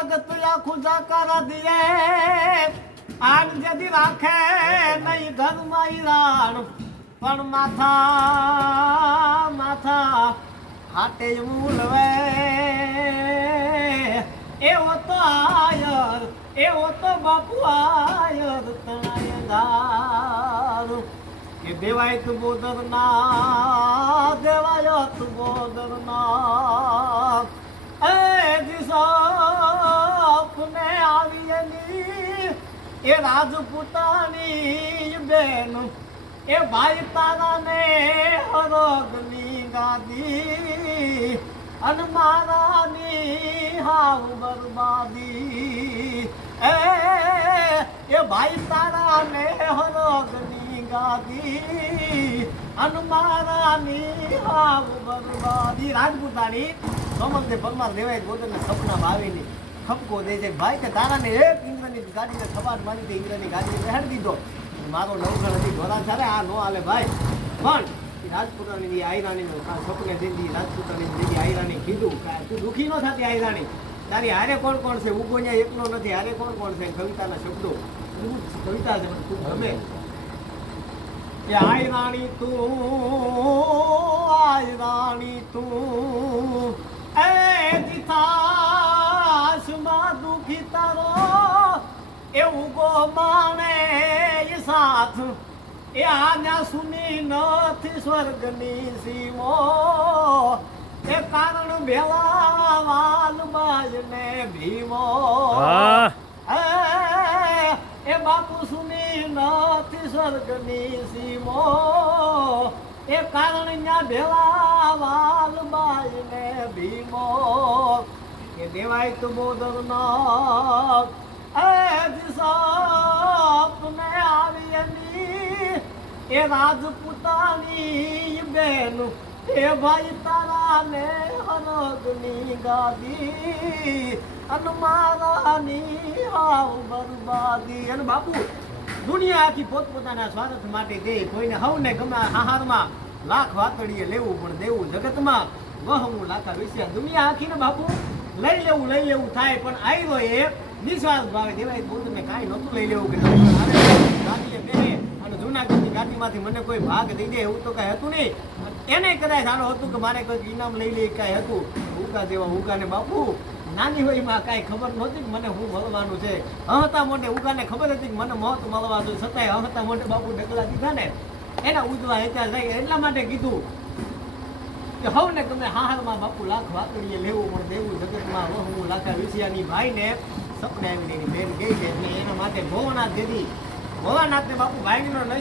જગત આખું જાકાર દિયે આગ જદી રાખે નહીં ઘરમાં ઈરાણ પણ માથા માથા હાટે મૂલવે એવો તો આયર, એવો તો બાપુ આયર તણાય ગાર કે દેવાય તું બોદર ના દેવાય તું બોદર ના એ રાજપૂતાની બેન. એ ભાઈ તારાને હરોગની ગાદી. અન મારાની હાવ બરબાદી. એ એ ભાઈ તારાને હરોગની ગાદી. અન મારાની હાવ બરબાદી. રાજપૂતાની સોમંતે પરમાર દેવાય ગોદરને સપના ભાવીની ખપકો દે છે. ભાઈ, કે તારાને એક ઇન્દ્રની ગાડીને થપાટ મારી દે, ઇન્દ્રની ગાડીને બેહાડી દીધો. મારો નવઘણ હતી ધોરા ચાલે, આ નો હાલે ભાઈ. પણ રાજપુતાની રાજપૂતાની આયરાની આયરાણીનું કાં સપને દીધી આયરાની કીધું. કે તું દુઃખી ન થતી આયરાણી તારી હારે કોણ કોણ છે? ઉગો એકનો નથી, હારે કોણ કોણ છે? કવિતાના શબ્દો. કવિતા છે, પણ તું ગમે. કે આય રાણી તું આય રાણી તું સાથ એ આજ્ઞા સુની નથી સ્વર્ગની સીમો. એ કારણ ભેલા વાલ બાજને ભીમો હા એ બાપુ સુની નથી સ્વર્ગની સીમો. એ કારણ ન્યા ભેલા વાલ બાઈને ભીમો. કે દેવાય તો બોદર ના એ રાજપૂતાની બેનું, એ ભાઈ તારાને હરગની ગાદી, અને મારાની હાવ બરબાદી. અને બાપુ દુનિયા આખી પોતપોતાના સ્વાર્થ માટે દે કોઈને હવને ગમે આહારમાં લાખ વાતડીએ લેવું પણ દેવું જગતમાં વહવું લાખા વિશે દુનિયા આખીને બાપુ, લઈ લેવું લઈ લેવું થાય પણ આવ્યો એ નિશ્વાસ ભાવે દેવાય બોલ તમે કાંઈ નહોતું લઈ લેવું કે ગાડીએ બેસે અને જૂનાગઢની ગાડીમાંથી મને કોઈ ભાગ દઈ દે એવું તો કાંઈ હતું નહીં. એને કદાચ સારું હતું કે મારે કોઈ ઇનામ લઈ લે, કાંઈ હતું. ઉકા જેવા ઉકાને બાપુ, નાની હોય કાંઈ ખબર નહોતી કે મને હું મળવાનું છે. અહતા મોટે ઉગાને ખબર હતી કે મને મોત મળવા છતાંય અહતા મોટે બાપુ ડગલા દીધા ને. એના ઉજવા હેતા જાય એટલા માટે કીધું કે હવ ને તમે હાહારમાં બાપુ લાખ વાતડીએ લેવું પણ દેવું જગતમાં વહવું લાખા વિષયાની ભાઈને સપને આવીને એની બેન ગઈ છે. એટલે એના માટે ભોવના દીદી ભોળાનાથને બાપુ ભાઈનો નશો